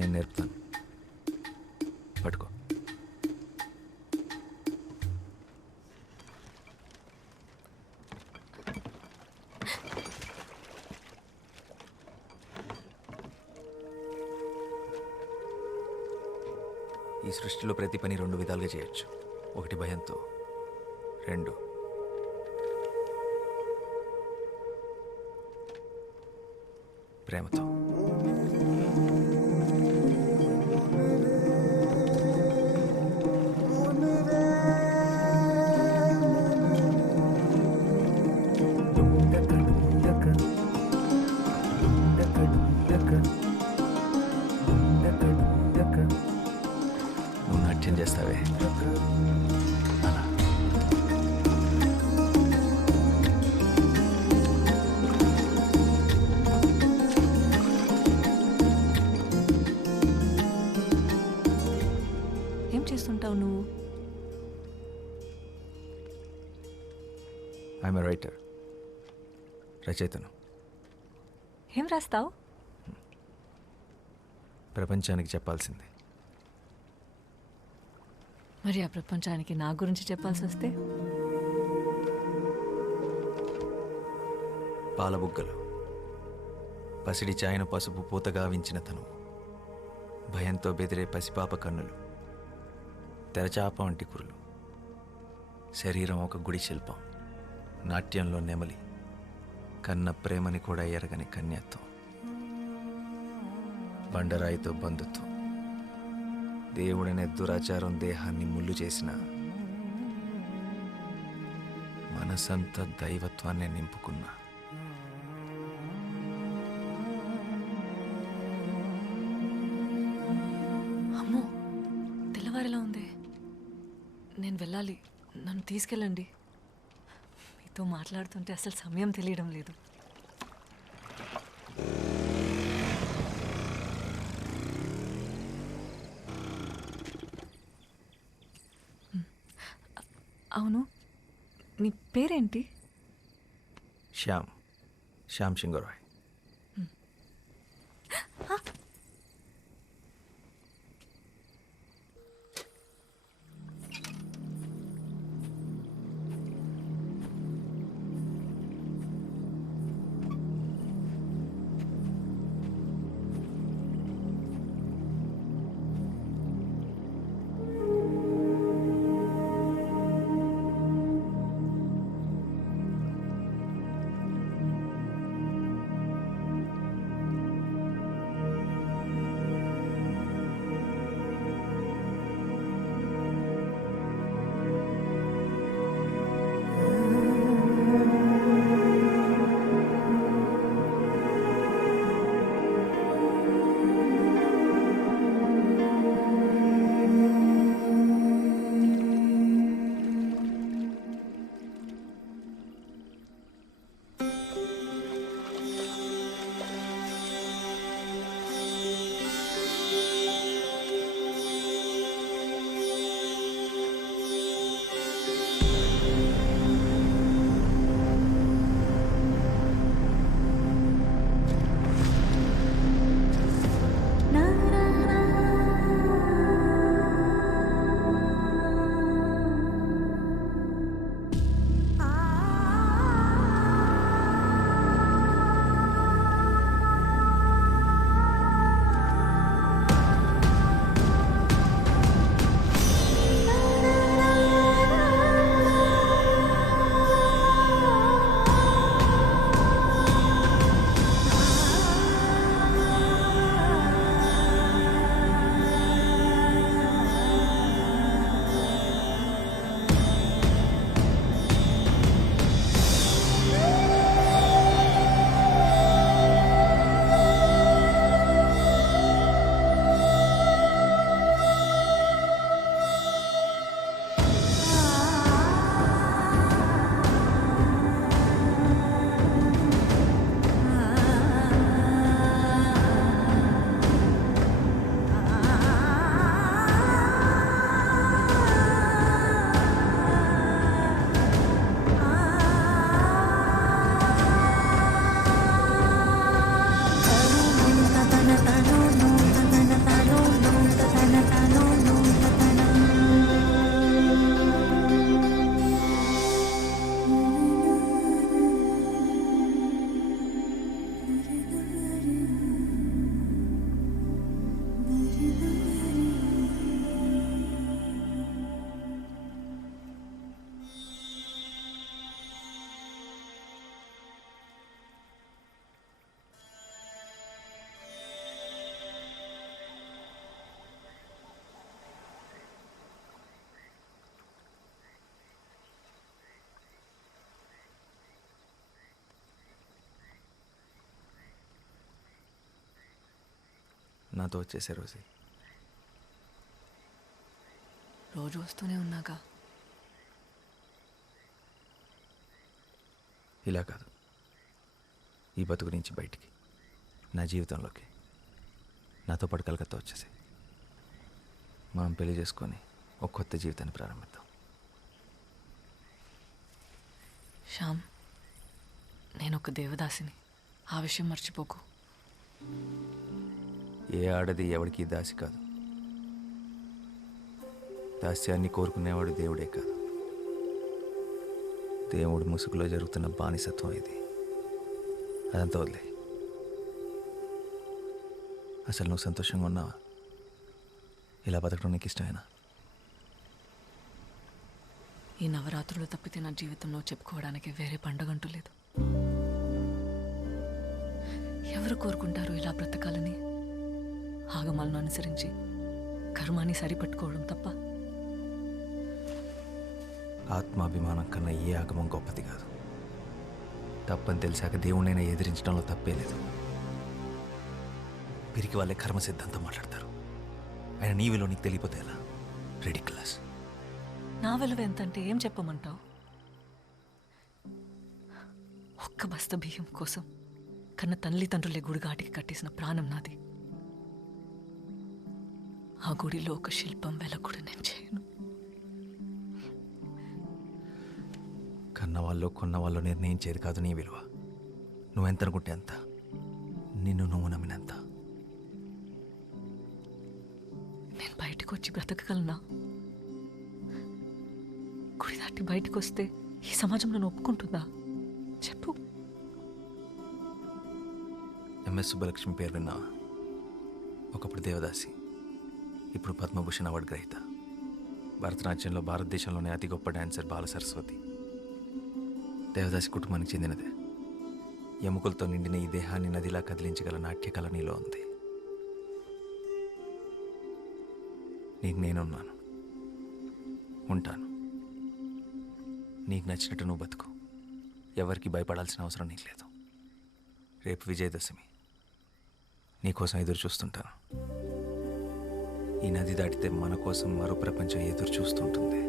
నేను నేర్పుతాను. పట్టుకో. ఈ సృష్టిలో ప్రతి పని రెండు విధాలుగా చేయొచ్చు. ఒకటి భయంతో, రెండు ప్రేమతో. నువ్వు నాట్యం చేస్తావే అలా. ఏం చేస్తుంటావు నువ్వు? ఐఎమ్ ఎ రైటర్, రచయితను. ఏం రాస్తావు? ప్రపంచానికి చెప్పాల్సింది. మరి ఆ ప్రపంచానికి నా గురించి చెప్పాల్సి వస్తే? పాలబుగ్గలు, పసిడి చాయన పసుపు పూతగా వించిన తను, భయంతో బెదిరే పసిపాప కన్నులు, తెరచాప వంటి కురులు, శరీరం ఒక గుడి శిల్పం, నాట్యంలో నెమలి, కన్న ప్రేమని కూడా ఎరగని కన్యత్వం, బండరాయితో బంధుత్వం, దేవుడనే దురాచారం దేహాన్ని ముళ్ళు చేసిన, మనసంతా దైవత్వాన్ని నింపుకున్న, అమ్మో, తెల్లవారిలా ఉంది. నేను వెళ్ళాలి, నన్ను తీసుకెళ్ళండి. మీతో మాట్లాడుతుంటే అసలు సమయం తెలియడం లేదు. అవును, నీ పేరేంటి? శ్యామ్ సింగరాయ్. నాతో వచ్చేసే రోజే. రోజు వస్తూనే ఉన్నాగా. ఇలా కాదు, ఈ బతుకు నుంచి బయటికి, నా జీవితంలోకి నాతో పాటు కలకత్తా వచ్చేసి మనం పెళ్లి చేసుకొని ఒక కొత్త జీవితాన్ని ప్రారంభిద్దాం. శ్యామ్, నేను ఒక దేవదాసిని, ఆ విషయం మర్చిపోకు. ఏ ఆడది ఎవడికి దాసి కాదు. దాస్యాన్ని కోరుకునేవాడు దేవుడే కాదు, దేవుడు ముసుగులో జరుగుతున్న బానిసత్వం ఇది. అదంతా వదిలే. అసలు నువ్వు సంతోషంగా ఉన్నావా? ఇలా బతకడం నీకు ఇష్టమేనా? ఈ నవరాత్రులు తప్పితే నా జీవితంలో చెప్పుకోవడానికి వేరే పండగంటూ లేదు. ఎవరు కోరుకుంటారు ఇలా బ్రతకాలని? ఆగమాలను అనుసరించి కర్మాన్ని సరిపట్టుకోవడం తప్ప. ఆత్మాభిమానం కన్నా ఏ ఆగమం గొప్పది కాదు. తప్పని తెలిసాక దేవుణ్ణైనా ఎదిరించడంలో తప్పే లేదు. పిరికి వాళ్ళే కర్మ సిద్ధాంతం మాట్లాడతారు. ఆయన నీ విలువ నీకు తెలియపోతే ఎలా? రెడిక్యులస్. నా విలువ ఎంతంటే ఏం చెప్పమంటావు? ఒక్క బస్త బియ్యం కోసం కన్న తల్లిదండ్రులే గుడిగాటికి కట్టేసిన ప్రాణం నాది. ఆ గుడిలో ఒక శిల్పం వెలకుడు నేను చేయను. కన్నవాళ్ళు కొన్నవాళ్ళు నిర్ణయించేది కాదు నీ విలువ. నువ్వెంత అనుకుంటే అంత, నిన్ను నువ్వు నమ్మినంత. నేను బయటకు వచ్చి బ్రతకగలనా? గుడి దాటి బయటకు వస్తే ఈ సమాజం నన్ను ఒప్పుకుంటుందా? చెప్పు. ఎంఎస్ సుబ్బలక్ష్మి పేరు విన్నావా? ఒకప్పుడు దేవదాసి, ఇప్పుడు పద్మభూషణ్ అవార్డు గ్రహీత. భరతనాట్యంలో భారతదేశంలోనే అతి గొప్ప డాన్సర్ బాల సరస్వతి. దేవదాసి కుటుంబానికి చెందినదే. ఎముకలతో నిండిన ఈ దేహాన్ని నదిలా కదిలించగల నాట్యకళ నీలో ఉంది. నీకు నేనున్నాను, ఉంటాను. నీకు నచ్చినట్టు నువ్వు బతుకు. ఎవరికి భయపడాల్సిన అవసరం నీకు లేదు. రేపు విజయదశమి, నీకోసం ఎదురు చూస్తుంటాను. ఈ నది దాటితే మన కోసం మరో ప్రపంచం ఎదురు చూస్తుంటుంది.